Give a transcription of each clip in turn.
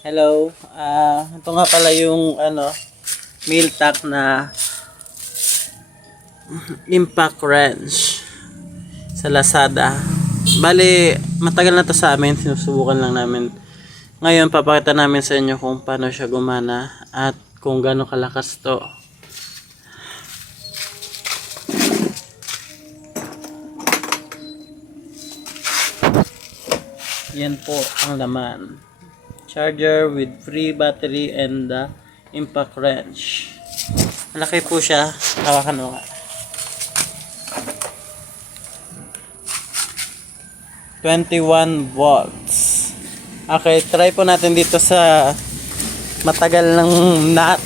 Hello. Ito nga pala yung mailtank na impact wrench sa Lazada. Bali, matagal na to sa amin, sinusubukan lang namin. Ngayon, papakita namin sa inyo kung paano siya gumana at kung gaano kalakas to. Yan po ang laman. Charger with free battery and the impact wrench. Malaki po siya. Hawakan mo nga. 21 volts. Okay, try po natin dito sa matagal ng nut.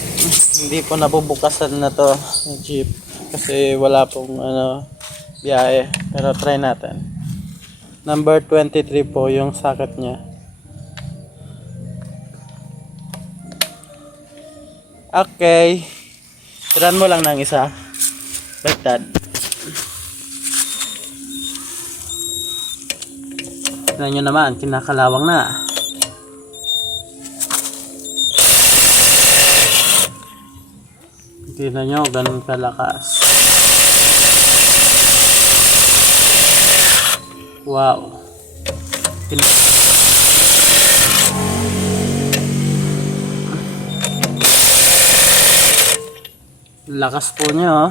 Hindi po nabubukasan na to ng jeep kasi wala pong biyahe. Pero try natin. Number 23 po yung socket niya. Okay. Tiran mo lang ng isa. Like that. Tignan nyo naman, kinakalawang na. Tignan nyo, ganun kalakas. Wow. Lakas po niya, oh.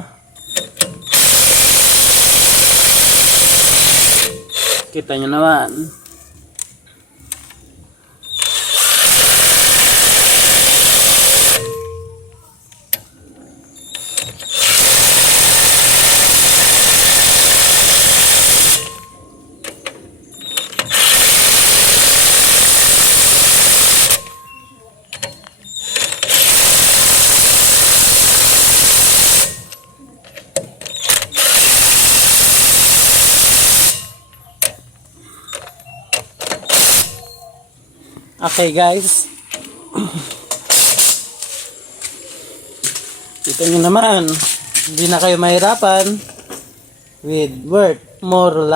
Kita nyo naman. Okay guys, kita nyo naman, hindi na kayo mahirapan with work more